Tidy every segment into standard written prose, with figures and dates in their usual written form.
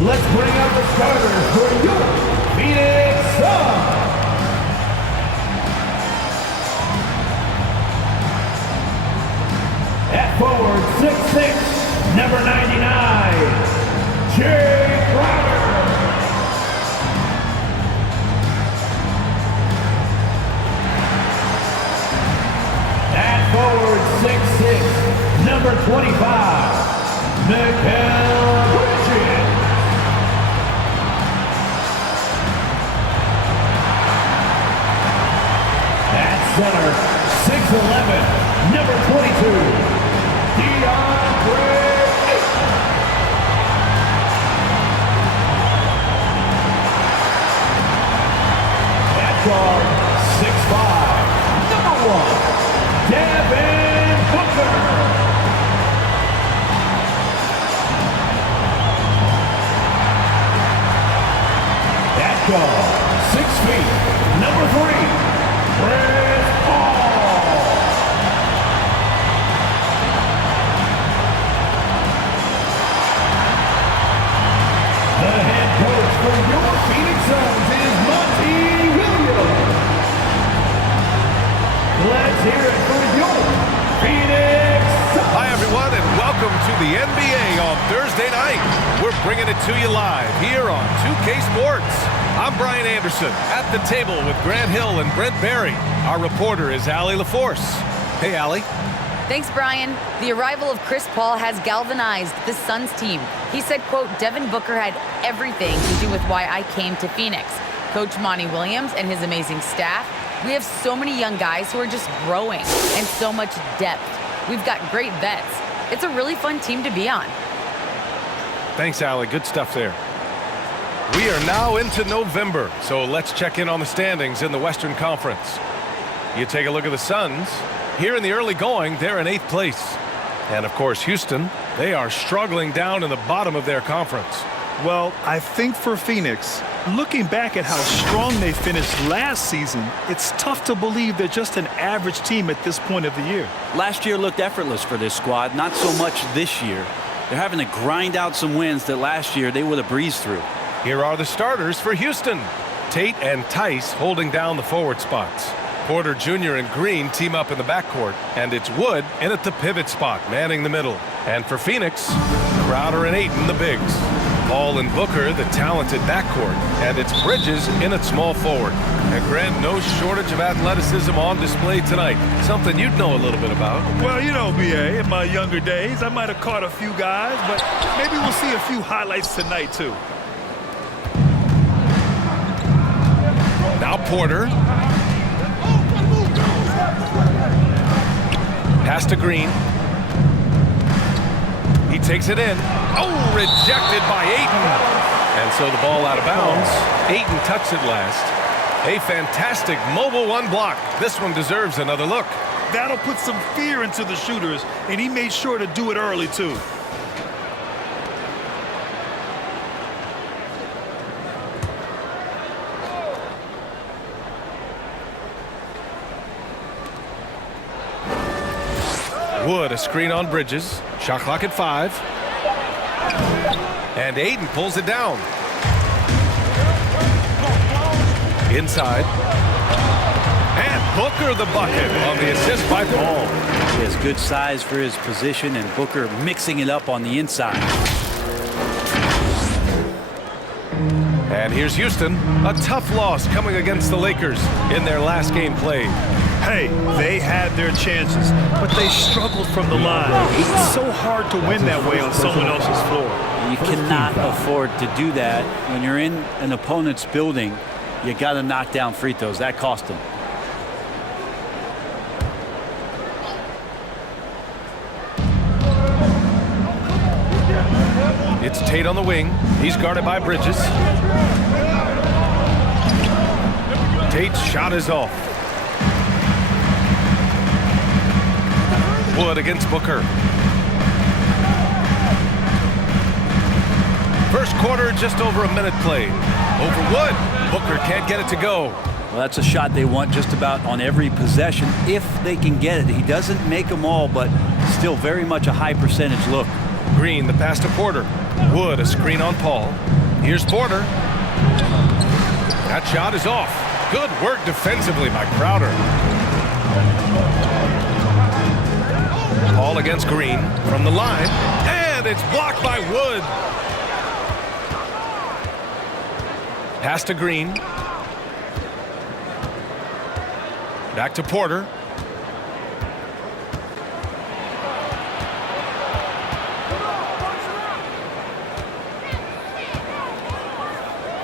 Let's bring out the starters for your Phoenix Suns. At forward, 6'6", number 99, Jay Crowder. At forward, 6'6", number 25, Mikhail Bridges. At center, 6'11", number 22, Deandre Ayton. At guard, 6'5", number 1, Devin Booker. At guard, 6 feet, number 3, Chris Paul. The head coach for your Phoenix Suns is Monty Williams. Let's hear it for your Phoenix Suns. Hi, everyone, and welcome to the NBA on Thursday night. We're bringing it to you live here on 2K Sports. I'm Brian Anderson at the table with Grant Hill and Brent Barry. Our reporter is Allie LaForce. Hey, Allie. Thanks, Brian. The arrival of Chris Paul has galvanized the Suns team. He said, quote, Devin Booker had everything to do with why I came to Phoenix. Coach Monty Williams and his amazing staff. We have so many young guys who are just growing and so much depth. We've got great vets. It's a really fun team to be on. Thanks, Allie. Good stuff there. We are now into November, so let's check in on the standings in the Western Conference. You take a look at the Suns. Here in the early going, they're in 8th place. And, of course, Houston, they are struggling down in the bottom of their conference. Well, I think for Phoenix, looking back at how strong they finished last season, it's tough to believe they're just an average team at this point of the year. Last year looked effortless for this squad, not so much this year. They're having to grind out some wins that last year they would have breezed through. Here are the starters for Houston. Tate and Tice holding down the forward spots. Porter Jr. and Green team up in the backcourt, and it's Wood in at the pivot spot, manning the middle. And for Phoenix, Crowder and Ayton, the bigs. Paul and Booker, the talented backcourt, and it's Bridges in at small forward. And Grant, no shortage of athleticism on display tonight. Something you'd know a little bit about. Well, you know, BA, in my younger days, I might have caught a few guys, but maybe we'll see a few highlights tonight, too. Now Porter. Pass to Green. He takes it in. Oh, rejected by Ayton. And so the ball out of bounds. Ayton touched it last. A fantastic mobile one block. This one deserves another look. That'll put some fear into the shooters, and he made sure to do it early, too. Wood, a screen on Bridges. Shot clock at 5. And Ayton pulls it down. Inside. And Booker the bucket on the assist by Paul. He has good size for his position, and Booker mixing it up on the inside. And here's Houston. A tough loss coming against the Lakers in their last game played. Hey, they had their chances, but they struggled from the line. It's so hard to win that way on someone else's floor. You cannot afford to do that. When you're in an opponent's building, you got to knock down free throws. That cost them. It's Tate on the wing. He's guarded by Bridges. Tate's shot is off. Wood against Booker. First quarter, just over a minute played. Over Wood. Booker can't get it to go. Well, that's a shot they want just about on every possession if they can get it. He doesn't make them all, but still very much a high percentage look. Green, the pass to Porter. Wood, a screen on Paul. Here's Porter. That shot is off. Good work defensively by Crowder. Paul against Green from the line. And it's blocked by Wood. Pass to Green. Back to Porter.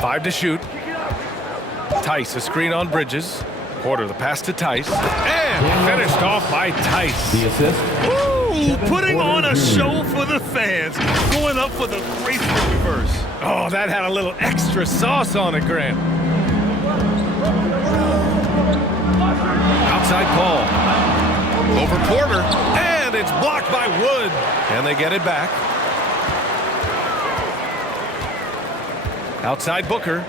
Five to shoot. Tice, a screen on Bridges. Porter, the pass to Tice. And finished off by Tice. The assist. Ooh, putting on a show for the fans. Going up for the graceful reverse. Oh, that had a little extra sauce on it, Grant. Outside Paul. Over Porter. And it's blocked by Wood. And they get it back. Outside Booker.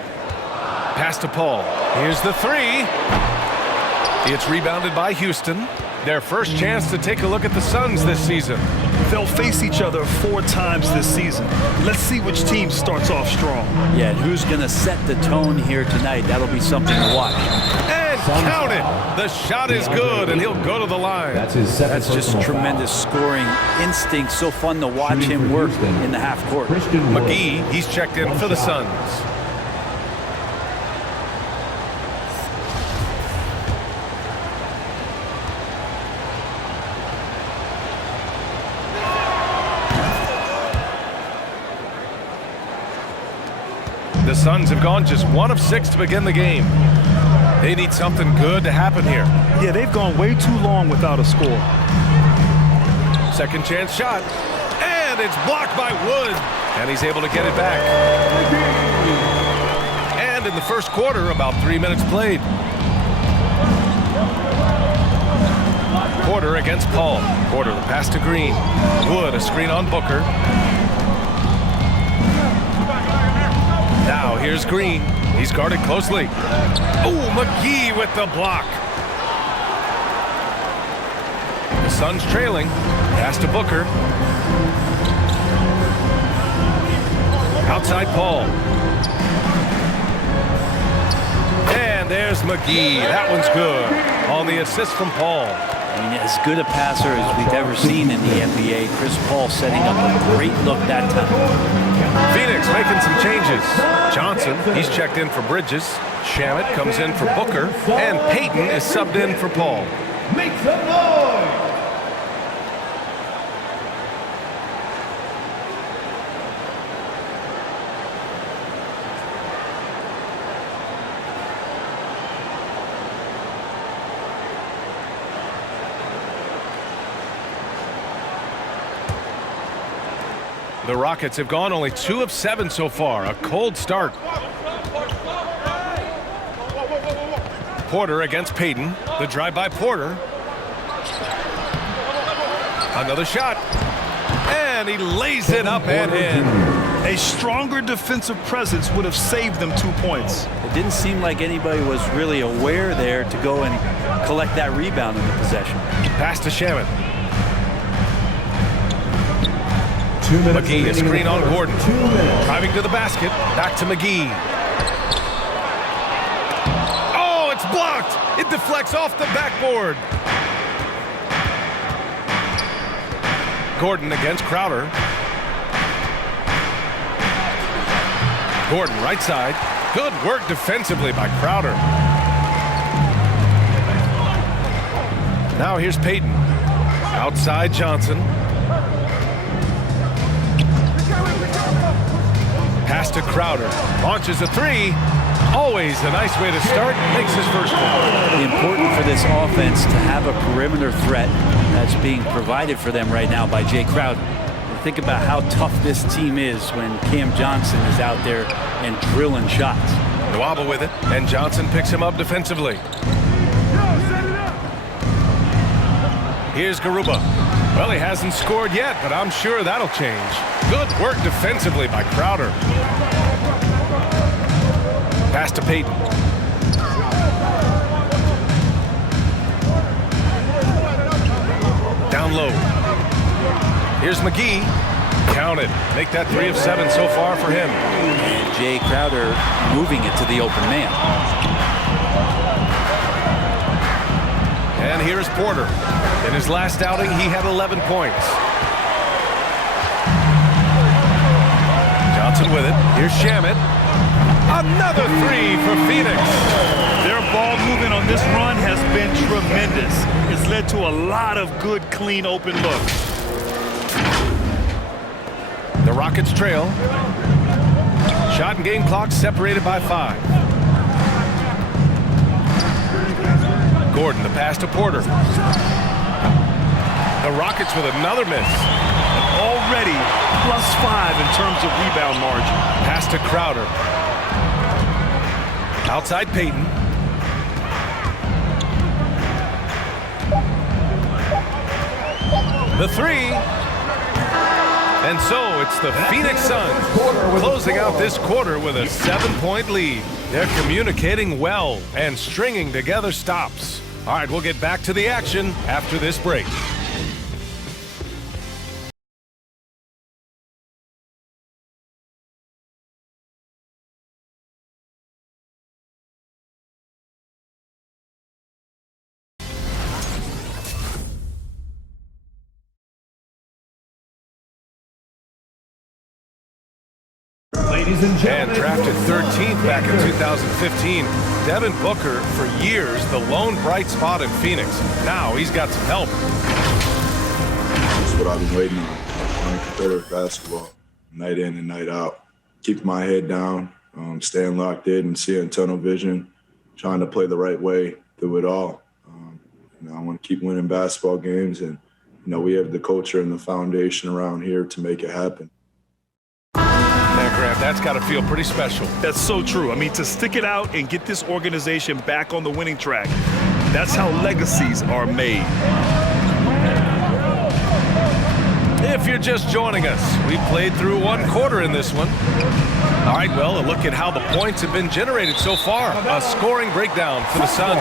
Pass to Paul. Here's the three. It's rebounded by Houston. Their first chance to take a look at the Suns this season. They'll face each other 4 times this season. Let's see which team starts off strong. Yeah, and who's going to set the tone here tonight? That'll be something to watch. And count it. The shot is good, and he'll go to the line. That's his second. That's just tremendous scoring instinct. So fun to watch him work in the half court. McGee, he's checked in for the Suns. The Suns have gone just 1 of 6 to begin the game. They need something good to happen here. Yeah, they've gone way too long without a score. Second chance shot. And it's blocked by Wood. And he's able to get it back. And in the first quarter, about 3 minutes played. Porter against Paul. Porter, the pass to Green. Wood, a screen on Booker. Now here's Green. He's guarded closely. Oh, McGee with the block. The Suns trailing. Pass to Booker. Outside Paul. And there's McGee. That one's good. On the assist from Paul. I mean, as good a passer as we've ever seen in the NBA. Chris Paul setting up a great look that time. Phoenix making some changes. Johnson, he's checked in for Bridges. Shamet comes in for Booker. And Payton is subbed in for Paul. Make some noise. The Rockets have gone only 2 of 7 so far. A cold start. Porter against Payton. The drive by Porter. Another shot. And he lays it up and in. A stronger defensive presence would have saved them 2 points. It didn't seem like anybody was really aware there to go and collect that rebound in the possession. Pass to Shamet. 2 minutes. McGee, a screen on Gordon. 2 minutes. Driving to the basket. Back to McGee. Oh, it's blocked. It deflects off the backboard. Gordon against Crowder. Gordon right side. Good work defensively by Crowder. Now here's Payton. Outside Johnson. Pass to Crowder. Launches a three. Always a nice way to start. Makes his first one. Important for this offense to have a perimeter threat that's being provided for them right now by Jay Crowder. Think about how tough this team is when Cam Johnson is out there and drilling shots. Wobble with it, and Johnson picks him up defensively. Here's Garuba. Well, he hasn't scored yet, but I'm sure that'll change. Good work defensively by Crowder. Pass to Payton. Down low. Here's McGee. Count it. Make that 3 of 7 so far for him. And Jay Crowder moving it to the open man. And here's Porter. In his last outing, he had 11 points. Johnson with it. Here's Shamet. Another 3 for Phoenix. Their ball movement on this run has been tremendous. It's led to a lot of good, clean, open looks. The Rockets trail. Shot and game clock separated by 5. Gordon, the pass to Porter. The Rockets with another miss. Already +5 in terms of rebound margin. Pass to Crowder. Outside Payton. The 3. And so it's the Phoenix Suns closing out this quarter with a 7-point lead. They're communicating well and stringing together stops. All right, we'll get back to the action after this break. Ladies and gentlemen, And drafted 13th back in 2015, Devin Booker, for years, the lone bright spot in Phoenix. Now he's got some help. That's what I've been waiting on. Playing competitive basketball, night in and night out. Keeping my head down, staying locked in and seeing tunnel vision, trying to play the right way through it all. I want to keep winning basketball games, and we have the culture and the foundation around here to make it happen. Grant, that's got to feel pretty special. That's so true. I mean, to stick it out and get this organization back on the winning track, that's how legacies are made. If you're just joining us, we played through one quarter in this one. All right, well, a look at how the points have been generated so far. A scoring breakdown for the Suns.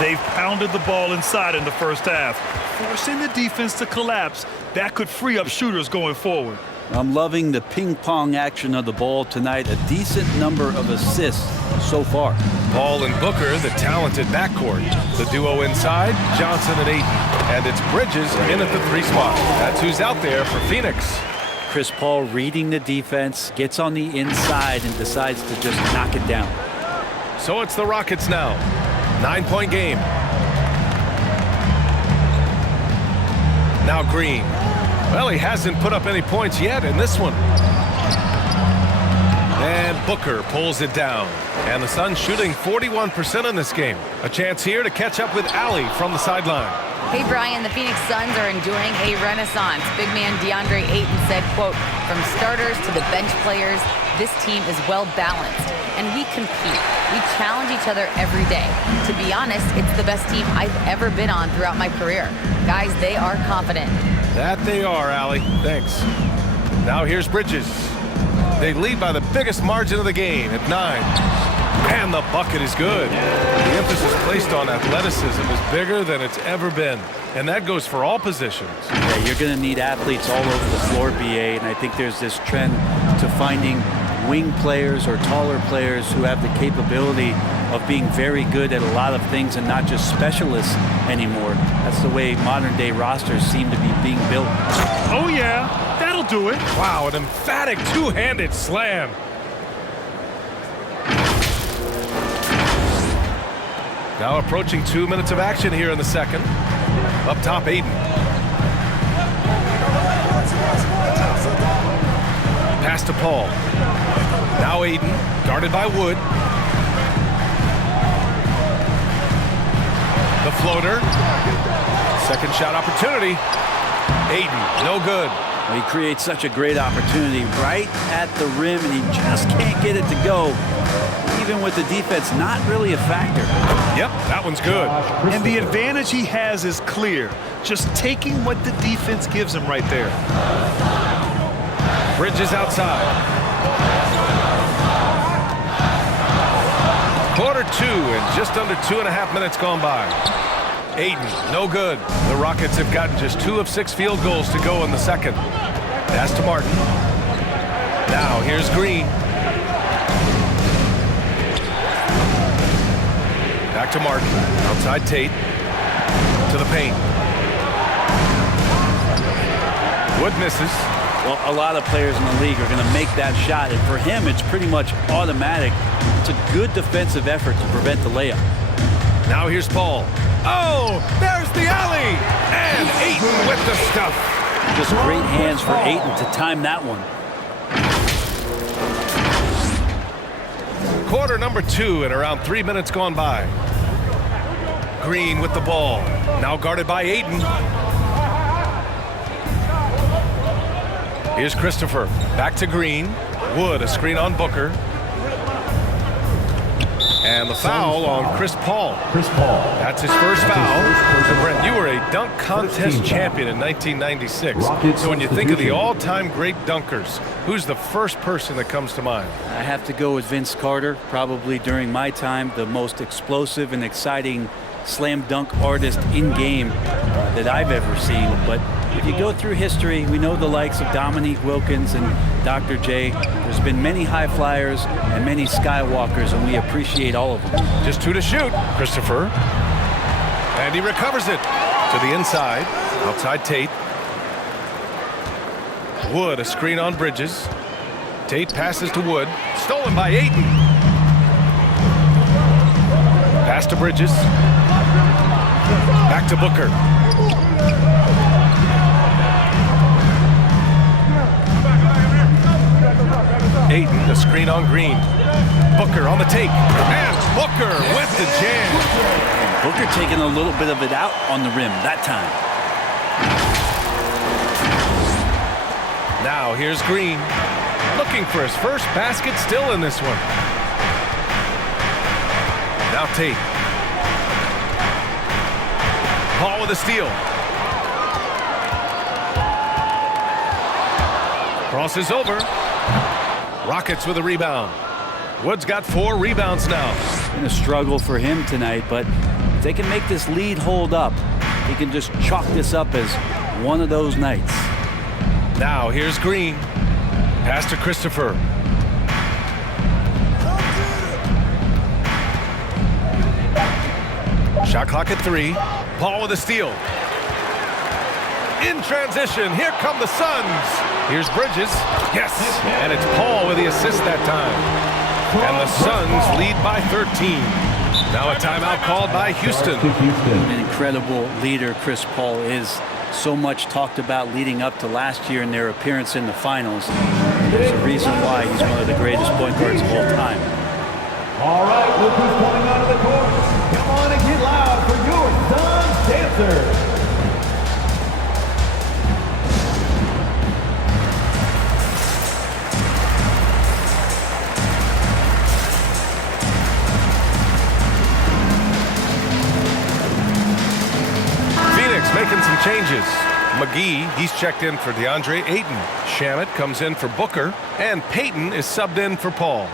They've pounded the ball inside in the first half, forcing the defense to collapse. That could free up shooters going forward. I'm loving the ping-pong action of the ball tonight. A decent number of assists so far. Paul and Booker, the talented backcourt. The duo inside, Johnson and Ayton. And it's Bridges in at the 3 spot. That's who's out there for Phoenix. Chris Paul reading the defense, gets on the inside and decides to just knock it down. So it's the Rockets now. 9-point game. Now Green. Well, he hasn't put up any points yet in this one. And Booker pulls it down. And the Suns shooting 41% in this game. A chance here to catch up with Allie from the sideline. Hey, Brian, the Phoenix Suns are enjoying a renaissance. Big man Deandre Ayton said, quote, "From starters to the bench players, this team is well balanced, and we compete. We challenge each other every day. To be honest, it's the best team I've ever been on throughout my career. Guys, they are confident." That they are, Allie. Thanks. Now here's Bridges. They lead by the biggest margin of the game at 9. And the bucket is good. The emphasis placed on athleticism is bigger than it's ever been. And that goes for all positions. Yeah, you're going to need athletes all over the floor, BA, and I think there's this trend to finding wing players or taller players who have the capability of being very good at a lot of things and not just specialists anymore. That's the way modern-day rosters seem to be being built. Oh, yeah, that'll do it. Wow, an emphatic two-handed slam. Now approaching 2 minutes of action here in the second. Up top, Ayton. Pass to Paul. Now Ayton, guarded by Wood. The floater. Second shot opportunity. Ayton, no good. Well, he creates such a great opportunity right at the rim, and he just can't get it to go. Even with the defense not really a factor. Yep, that one's good. And the advantage he has is clear. Just taking what the defense gives him right there. Bridges outside. Quarter 2 and just under 2.5 minutes gone by. Ayton, no good. The Rockets have gotten just 2 of 6 field goals to go in the second. Pass to Martin. Now here's Green. Back to Martin. Outside Tate. To the paint. Wood misses. Well, a lot of players in the league are going to make that shot, and for him, it's pretty much automatic. It's a good defensive effort to prevent the layup. Now here's Paul. Oh, there's the alley! And Ayton with the stuff. Just great hands for Ayton to time that one. Quarter number 2 and around 3 minutes gone by. Green with the ball. Now guarded by Ayton. Here's Christopher. Back to Green. Wood, a screen on Booker. And the foul on Chris Paul. That's his first foul. And Brent, you were a dunk contest champion in 1996. So when you think of the all-time great dunkers, who's the first person that comes to mind? I have to go with Vince Carter. Probably during my time, the most explosive and exciting slam dunk artist in game that I've ever seen. But if you go through history, we know the likes of Dominique Wilkins and Dr. J. There's been many high flyers and many skywalkers, and we appreciate all of them. Just 2 to shoot. Christopher. And he recovers it to the inside. Outside Tate. Wood, a screen on Bridges. Tate passes to Wood. Stolen by Ayton. Pass to Bridges. Back to Booker. Ayton, the screen on Green. Booker on the take. And Booker with the jam. Booker taking a little bit of it out on the rim that time. Now here's Green. Looking for his first basket, still in this one. Now Tate. Paul with a steal. Crosses over. Rockets with a rebound. Wood's got 4 rebounds now. Been a struggle for him tonight, but if they can make this lead hold up, he can just chalk this up as one of those nights. Now here's Green. Pass to Christopher. Shot clock at 3. Paul with a steal. In transition, here come the Suns. Here's Bridges. Yes, and it's Paul with the assist that time. And the Suns lead by 13. Now a timeout called by Houston. An incredible leader Chris Paul is. So much talked about leading up to last year and their appearance in the finals. There's a reason why he's one of the greatest point guards of all time. All right, look who's coming out of the court. Come on and get loud for your Suns dancer. Making some changes. McGee, he's checked in for Deandre Ayton. Shamet comes in for Booker. And Payton is subbed in for Paul.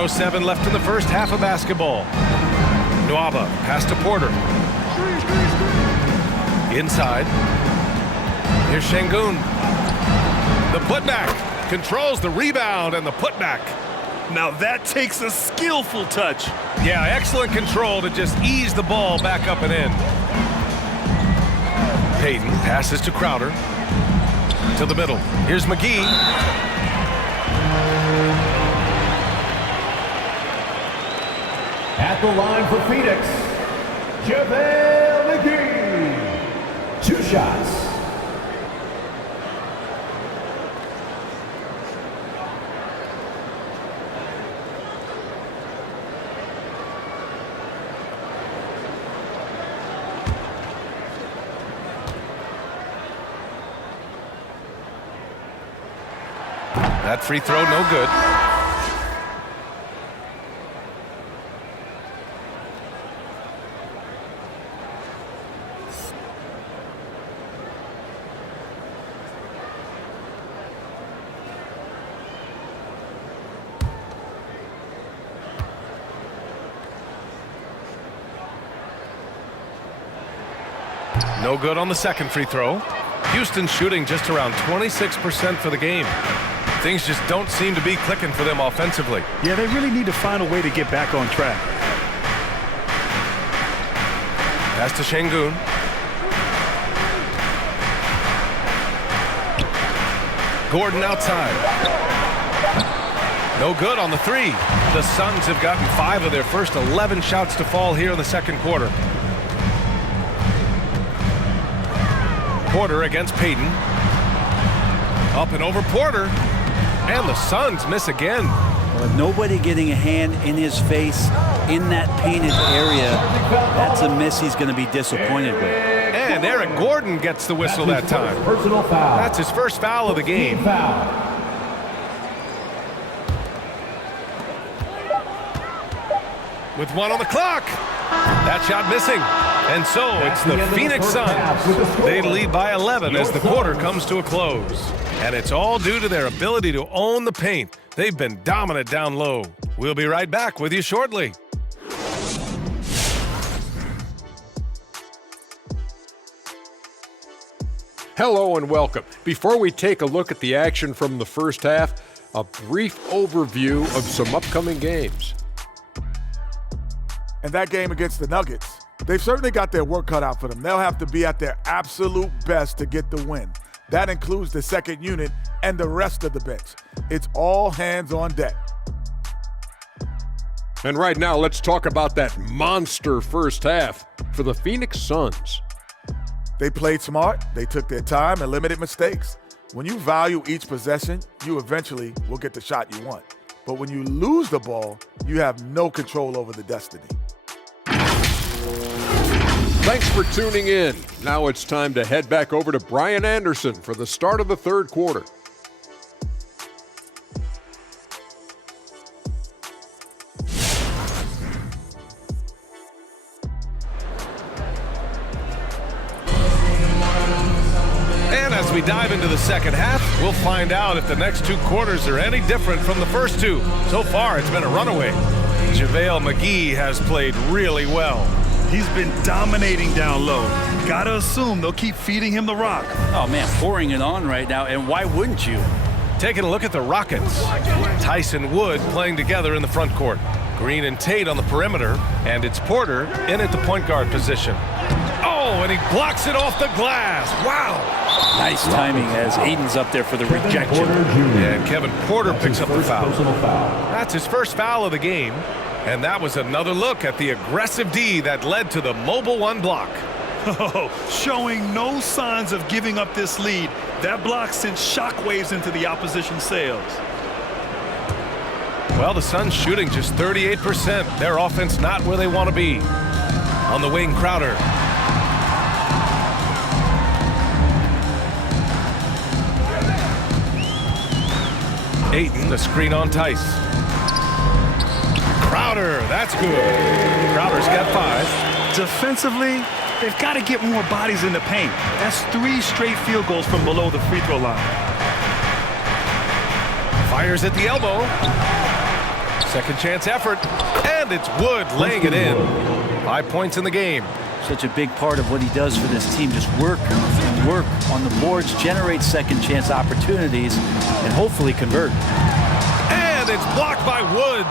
.07 left in the first half of basketball. Nwaba, pass to Porter. Inside. Here's Şengün. The putback. Controls the rebound and the putback. Now that takes a skillful touch. Yeah, excellent control to just ease the ball back up and in. Payton passes to Crowder. To the middle. Here's McGee. At the line for Phoenix, JaVale McGee. 2 shots. That free throw, no good. No good on the second free throw. Houston shooting just around 26% for the game. Things just don't seem to be clicking for them offensively. Yeah, they really need to find a way to get back on track. Pass to Şengün. Gordon outside. No good on the three. The Suns have gotten 5 of their first 11 shots to fall here in the second quarter. Porter against Payton. Up and over Porter. And the Suns miss again. With nobody getting a hand in his face in that painted area, that's a miss he's going to be disappointed with. And Eric Gordon gets the whistle that time. Personal foul. That's his first foul of the game. With 1 on the clock. That shot missing. And so it's the Phoenix Suns. They lead by 11 as the quarter comes to a close. And it's all due to their ability to own the paint. They've been dominant down low. We'll be right back with you shortly. Hello and welcome. Before we take a look at the action from the first half, a brief overview of some upcoming games. And that game against the Nuggets, they've certainly got their work cut out for them. They'll have to be at their absolute best to get the win. That includes the second unit and the rest of the bench. It's all hands on deck. And right now, let's talk about that monster first half for the Phoenix Suns. They played smart, they took their time and limited mistakes. When you value each possession, you eventually will get the shot you want. But when you lose the ball, you have no control over the destiny. Thanks for tuning in. Now it's time to head back over to Brian Anderson for the start of the third quarter. And as we dive into the second half, we'll find out if the next 2 quarters are any different from the first 2. So far, it's been a runaway. JaVale McGee has played really well. He's been dominating down low. Gotta assume they'll keep feeding him the rock. Oh, man, pouring it on right now, and why wouldn't you? Taking a look at the Rockets. Tyson Wood playing together in the front court. Green and Tate on the perimeter, and it's Porter in at the point guard position. Oh, and he blocks it off the glass. Wow. Nice timing as Ayton's up there for the rejection. And Kevin Porter picks up the foul. That's his first foul of the game. And that was another look at the aggressive D that led to the mobile 1 block. Oh, showing no signs of giving up this lead. That block sent shockwaves into the opposition sails. Well, the Suns shooting just 38%. Their offense not where they want to be. On the wing, Crowder. Ayton, the screen on Tice. Crowder, that's good. Crowder's got 5. Defensively, they've got to get more bodies in the paint. That's 3 straight field goals from below the free throw line. Fires at the elbow. Second chance effort. And it's Wood laying it in. 5 points in the game. Such a big part of what he does for this team. Just work and work on the boards, generate second chance opportunities, and hopefully convert. And it's blocked by Wood.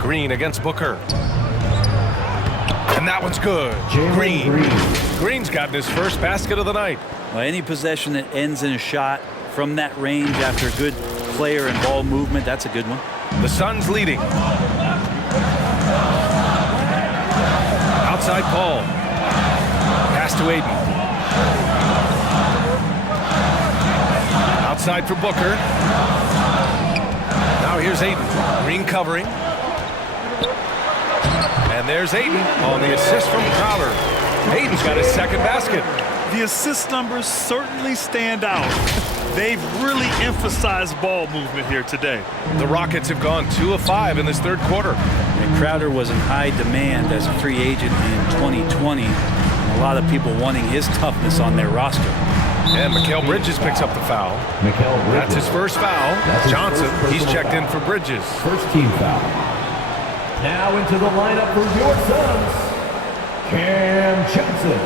Green against Booker. And that one's good. Green's gotten his first basket of the night. Well, any possession that ends in a shot from that range after good player and ball movement, that's a good one. The Suns leading. Outside Paul. Pass to Ayton. Outside for Booker. Now here's Ayton. Green covering. And there's Ayton on the assist from Crowder. Ayton's got his second basket. The assist numbers certainly stand out. They've really emphasized ball movement here today. The Rockets have gone 2 of 5 in this third quarter. And Crowder was in high demand as a free agent in 2020. And a lot of people wanting his toughness on their roster. And Mikhail Bridges picks up the foul. Mikhail Bridges. That's his first foul. That's his Johnson, first he's personal checked in foul. for Bridges. First team foul. Now into the lineup for your Suns, Cam Johnson.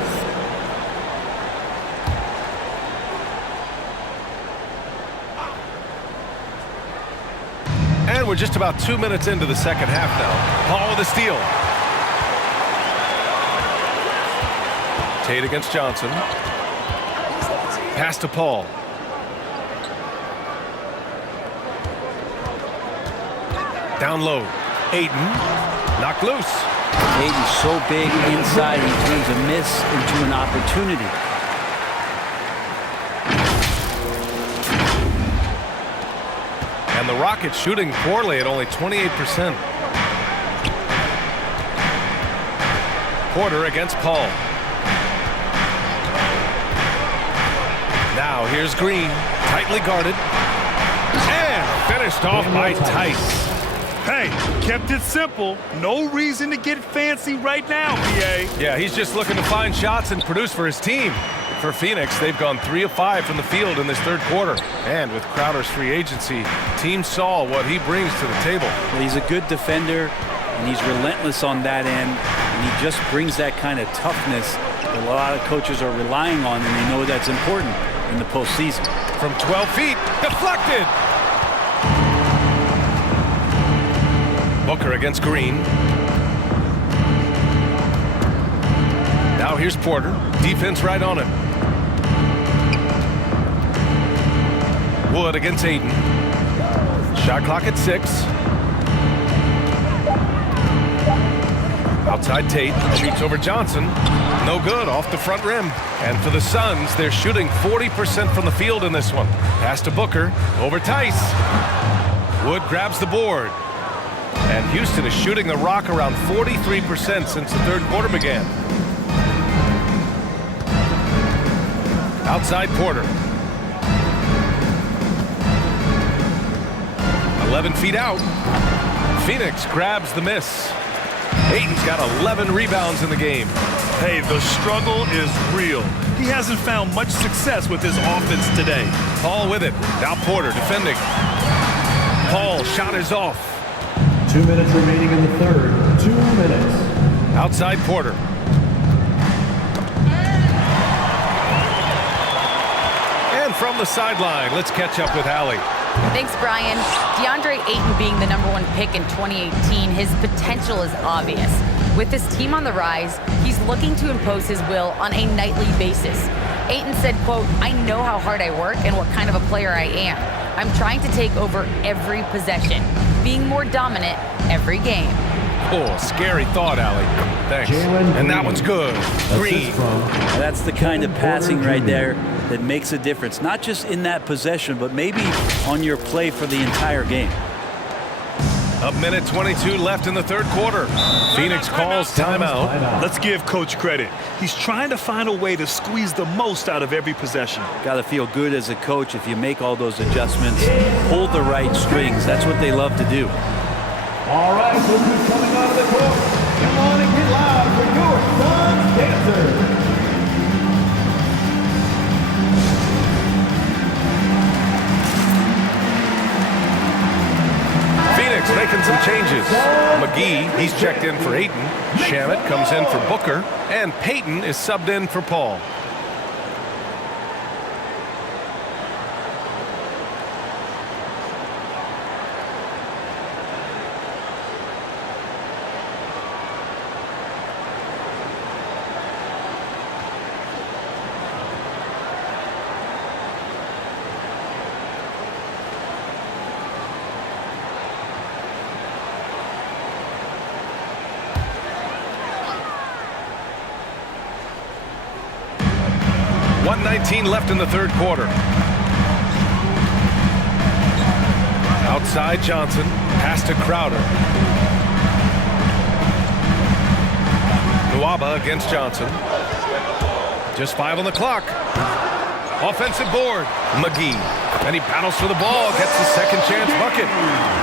And we're just about 2 minutes into the second half now. Paul with a steal. Tate against Johnson. Pass to Paul. Down low. Ayton. Knocked loose. Ayton's so big inside, he turns a miss into an opportunity. And the Rockets shooting poorly at only 28%. Porter against Paul. Now here's Green, tightly guarded. And finished off by Tice. Hey, kept it simple. No reason to get fancy right now, BA. Yeah, he's just looking to find shots and produce for his team. For Phoenix, they've gone 3 of 5 from the field in this third quarter. And with Crowder's free agency, team saw what he brings to the table. Well, he's a good defender, and he's relentless on that end, and he just brings that kind of toughness that a lot of coaches are relying on, and they know that's important in the postseason. From 12 feet, deflected. Booker against Green. Now here's Porter. Defense right on him. Wood against Ayton. Shot clock at 6. Outside Tate. Shoots over Johnson. No good. Off the front rim. And for the Suns, they're shooting 40% from the field in this one. Pass to Booker. Over Tice. Wood grabs the board. And Houston is shooting the rock around 43% since the third quarter began. Outside Porter. 11 feet out. Phoenix grabs the miss. Ayton's got 11 rebounds in the game. Hey, the struggle is real. He hasn't found much success with his offense today. Paul with it. Now Porter defending. Paul shot is off. 2 minutes remaining in the third. 2 minutes. Outside Porter. And from the sideline, let's catch up with Allie. Thanks, Brian. Deandre Ayton being the #1 pick in 2018, his potential is obvious. With his team on the rise, he's looking to impose his will on a nightly basis. Ayton said, quote, "I know how hard I work and what kind of a player I am. I'm trying to take over every possession, being more dominant every game." Oh, scary thought, Allie. Thanks. And that one's good. Green. That's the kind of passing right there that makes a difference, not just in that possession, but maybe on your play for the entire game. A minute 22 left in the third quarter. Phoenix calls timeout. Let's give Coach credit. He's trying to find a way to squeeze the most out of every possession. Got to feel good as a coach if you make all those adjustments, pull the right strings. That's what they love to do. All right, look who's coming out of the court. Come on and get loud for your Suns dancers. Phoenix making some changes. McGee, he's checked in for Ayton. Shamet comes in for Booker. And Payton is subbed in for Paul. .19 left in the third quarter. Outside Johnson. Pass to Crowder. Nwaba against Johnson. Just 5 on the clock. Offensive board. McGee. And he battles for the ball. Gets the second chance bucket.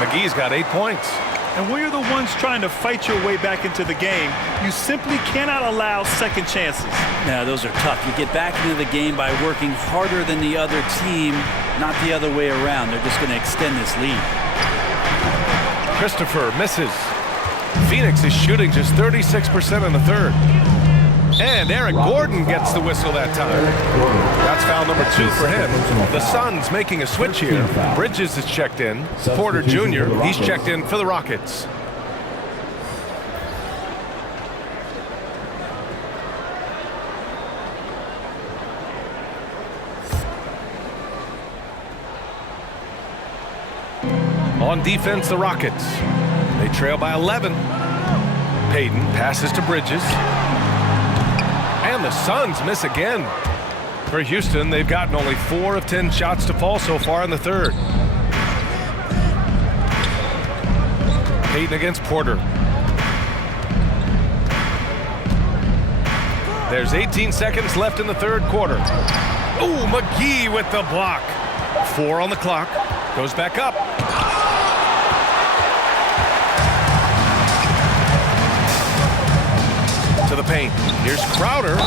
McGee's got 8 points. And when you're the ones trying to fight your way back into the game, you simply cannot allow second chances. Yeah, those are tough. You get back into the game by working harder than the other team, not the other way around. They're just going to extend this lead. Christopher misses. Phoenix is shooting just 36% in the third. And Eric Gordon gets the whistle that time. That's foul number 2 for him. The Suns making a switch here. Bridges is checked in. Porter Jr., he's checked in for the Rockets. On defense, the Rockets. They trail by 11. Payton passes to Bridges. And the Suns miss again. For Houston, they've gotten only 4 of 10 shots to fall so far in the third. Ayton against Porter. There's 18 seconds left in the third quarter. Ooh, McGee with the block. 4 on the clock. Goes back up. To the paint. Here's Crowder.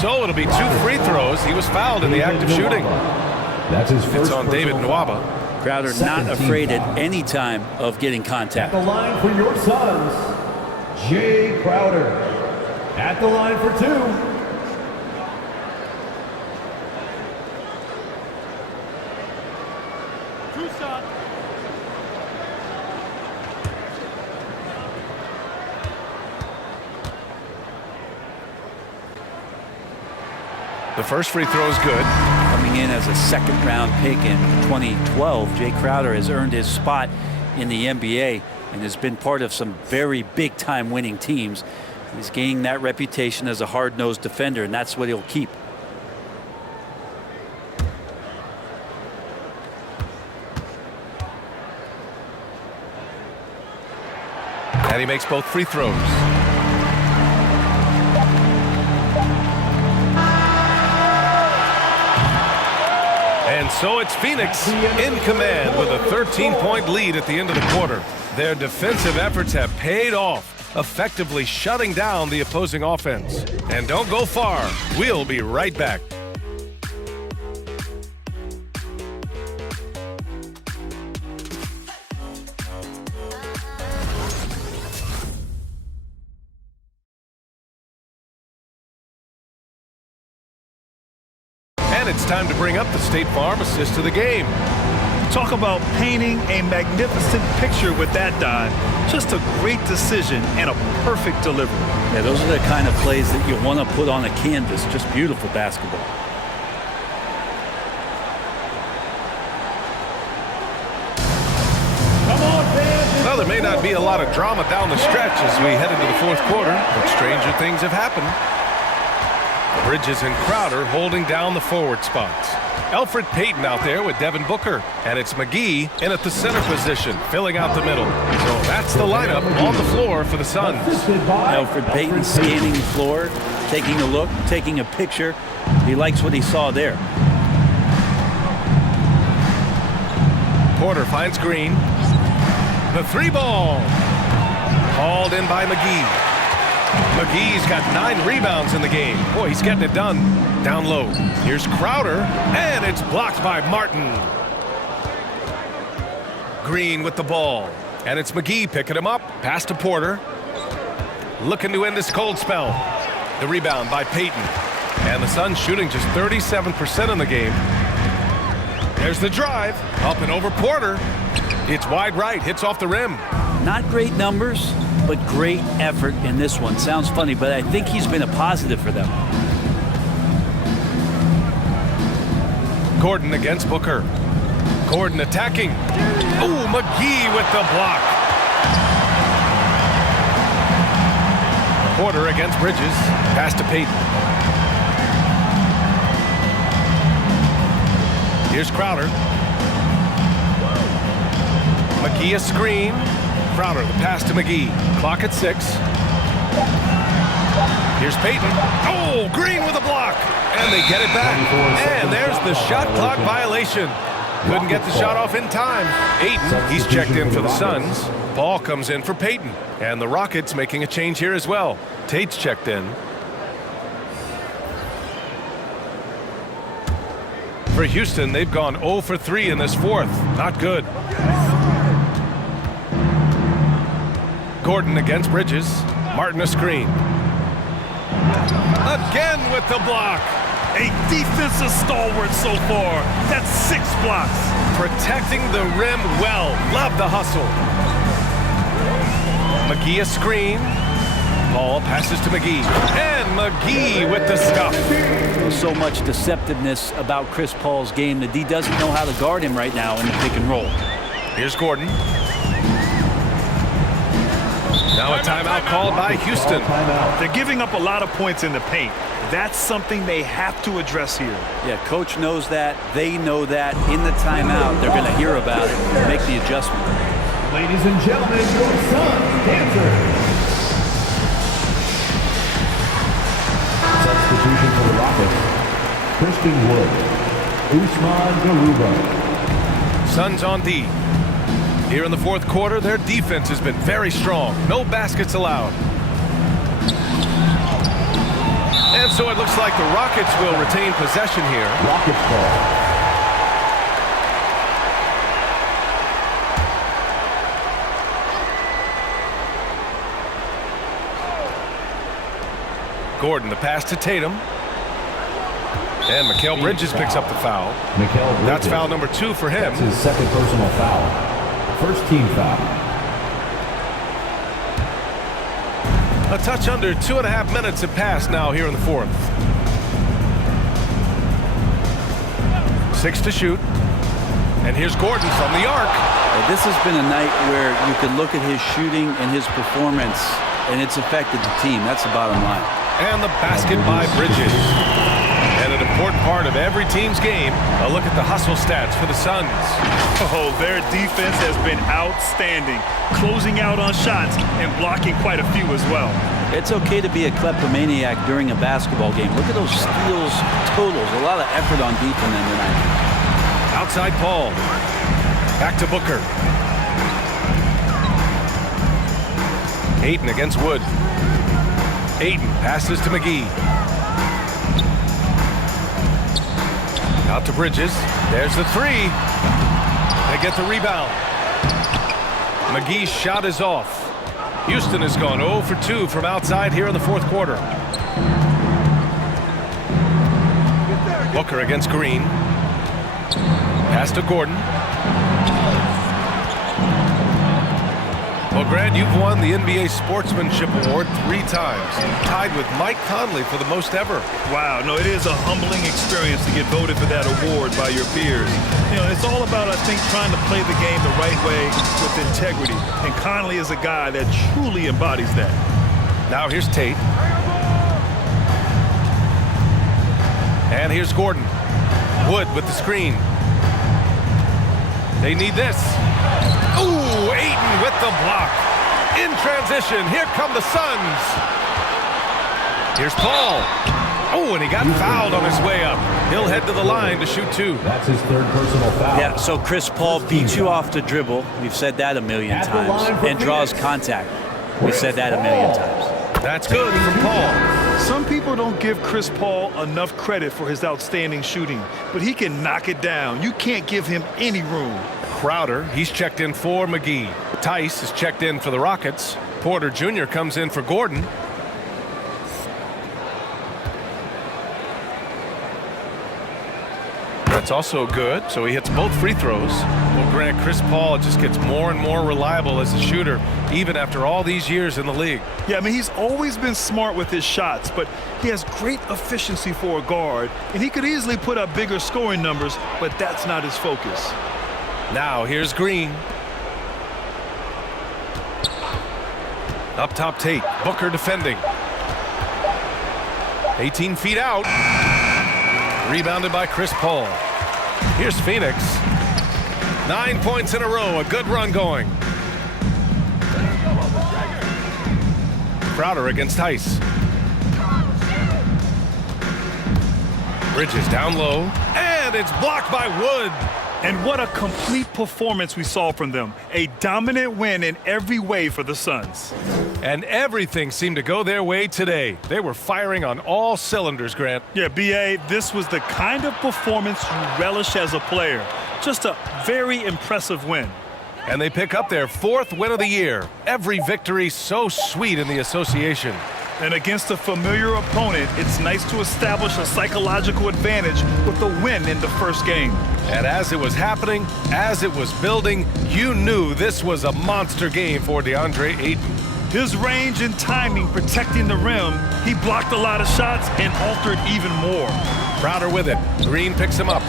So it'll be 2 free throws. He was fouled in the act of shooting. That's his first. It's on David Nwaba. Crowder not afraid at any time of getting contact. At the line for your Suns, Jay Crowder. At the line for 2. The first free throw is good. Coming in as a second-round pick in 2012, Jay Crowder has earned his spot in the NBA and has been part of some very big-time winning teams. He's gaining that reputation as a hard-nosed defender, and that's what he'll keep. And he makes both free throws. And so it's Phoenix in command with a 13-point lead at the end of the quarter. Their defensive efforts have paid off, effectively shutting down the opposing offense. And don't go far. We'll be right back. And it's time to bring up the State Farm assist of the game. Talk about painting a magnificent picture with that dive. Just a great decision and a perfect delivery. Yeah, those are the kind of plays that you want to put on a canvas. Just beautiful basketball. Well, there may not be a lot of drama down the stretch as we head into the fourth quarter, but stranger things have happened. Bridges and Crowder holding down the forward spots. Elfrid Payton out there with Devin Booker, and it's McGee in at the center position, filling out the middle. So that's the lineup on the floor for the Suns. Elfrid Payton scanning the floor, taking a look, taking a picture. He likes what he saw there. Porter finds Green. The 3-ball. Hauled in by McGee. McGee's got 9 rebounds in the game. Boy, he's getting it done. Down low. Here's Crowder, and it's blocked by Martin. Green with the ball. And it's McGee picking him up. Pass to Porter. Looking to end this cold spell. The rebound by Payton. And the Suns shooting just 37% in the game. There's the drive. Up and over Porter. It's wide right. Hits off the rim. Not great numbers, but great effort in this one. Sounds funny, but I think he's been a positive for them. Gordon against Booker. Gordon attacking. Ooh, McGee with the block. Porter against Bridges. Pass to Payton. Here's Crowder. McGee a screen. Crowder, the pass to McGee. Clock at 6. Here's Payton. Oh, Green with a block. And they get it back. And there's the shot clock violation. Couldn't get the shot off in time. Ayton, he's checked in for the Suns. Paul comes in for Payton. And the Rockets making a change here as well. Tate's checked in. For Houston, they've gone 0 for 3 in this fourth. Not good. Gordon against Bridges. Martin a screen. Again with the block. A defensive stalwart so far. That's 6 blocks. Protecting the rim well. Love the hustle. McGee a screen. Paul passes to McGee. And McGee with the scuff. So much deceptiveness about Chris Paul's game. The D doesn't know how to guard him right now in the pick and roll. Here's Gordon. Now a timeout called by Houston. They're giving up a lot of points in the paint. That's something they have to address here. Yeah, coach knows that. They know that. In the timeout, they're going to hear about it and make the adjustment. Ladies and gentlemen, your Suns dancer. Substitution for the Rockets. Christian Wood. Usman Garuba. Suns on D. Here in the fourth quarter, their defense has been very strong. No baskets allowed. And so it looks like the Rockets will retain possession here. Rockets ball. Gordon, the pass to Tatum. And Mikhail Bridges picks up the foul. Mikhail Bridges. That's foul number 2 for him. That's his second personal foul. First team foul. A touch under 2.5 minutes have passed now here in the fourth. 6 to shoot. And here's Gordon from the arc. This has been a night where you could look at his shooting and his performance, and it's affected the team. That's the bottom line. And the basket by Bridges. And an important part of every team's game, a look at the hustle stats for the Suns. Oh, their defense has been outstanding, closing out on shots and blocking quite a few as well. It's okay to be a kleptomaniac during a basketball game. Look at those steals totals. A lot of effort on defense tonight. Outside Paul. Back to Booker. Ayton against Wood. Ayton passes to McGee. Out to Bridges. There's the 3. They get the rebound. McGee's shot is off. Houston has gone 0 for 2 from outside here in the fourth quarter. Booker against Green. Pass to Gordon. Well, Grant, you've won the NBA Sportsmanship Award 3 times, tied with Mike Conley for the most ever. Wow, no, it is a humbling experience to get voted for that award by your peers. You know, it's all about, I think, trying to play the game the right way with integrity. And Conley is a guy that truly embodies that. Now here's Tate. And here's Gordon. Wood with the screen. They need this. Ooh, Ayton with the block. In transition, here come the Suns. Here's Paul. Oh, and he got fouled on his way up. He'll head to the line to shoot 2. That's his third personal foul. Yeah, so Chris Paul beats you off the dribble. We've said that a million times. And draws contact. We've said that a million times. That's good from Paul. Some people don't give Chris Paul enough credit for his outstanding shooting, but he can knock it down. You can't give him any room. Crowder, he's checked in for McGee. Tice is checked in for the Rockets. Porter Jr. comes in for Gordon. That's also good, so he hits both free throws. Well, Grant, Chris Paul just gets more and more reliable as a shooter, even after all these years in the league. Yeah, I mean, he's always been smart with his shots, but he has great efficiency for a guard, and he could easily put up bigger scoring numbers, but that's not his focus. Now here's Green. Up top Tate. Booker defending. 18 feet out. Rebounded by Chris Paul. Here's Phoenix. 9 points in a row. A good run going. Crowder against Tice. Bridges down low. And it's blocked by Wood. And what a complete performance we saw from them. A dominant win in every way for the Suns. And everything seemed to go their way today. They were firing on all cylinders, Grant. Yeah, B.A., this was the kind of performance you relish as a player. Just a very impressive win. And they pick up their 4th win of the year. Every victory so sweet in the association. And against a familiar opponent, it's nice to establish a psychological advantage with the win in the first game. And as it was happening, as it was building, you knew this was a monster game for Deandre Ayton. His range and timing protecting the rim, he blocked a lot of shots and altered even more. Crowder with it. Green picks him up.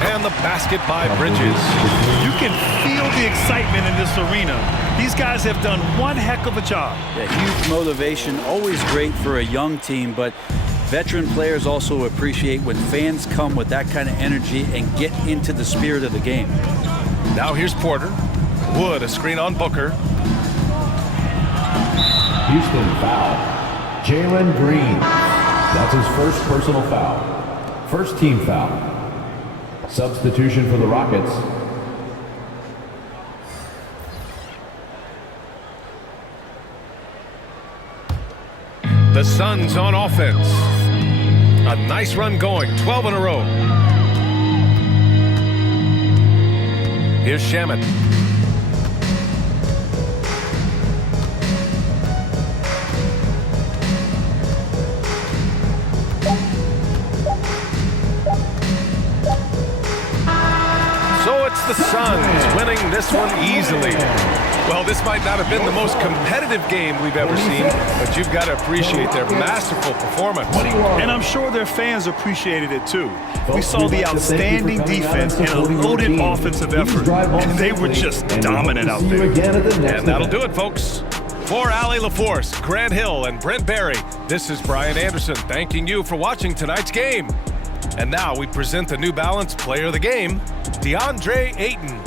And the basket by Bridges. You can feel the excitement in this arena. These guys have done one heck of a job. Yeah, huge motivation, always great for a young team, but veteran players also appreciate when fans come with that kind of energy and get into the spirit of the game. Now here's Porter. Wood, a screen on Booker. Houston foul. Jalen Green. That's his first personal foul. First team foul. Substitution for the Rockets. The Suns on offense. A nice run going, 12 in a row. Here's Shamet. So it's the Suns winning this one easily. Well, this might not have been the most competitive game we've ever seen, but you've got to appreciate their masterful performance. And I'm sure their fans appreciated it too. We saw the outstanding defense and a loaded offensive effort, and they were just dominant out there. And that'll do it, folks. For Allie LaForce, Grant Hill, and Brent Barry, this is Brian Anderson thanking you for watching tonight's game. And now we present the New Balance Player of the Game, Deandre Ayton.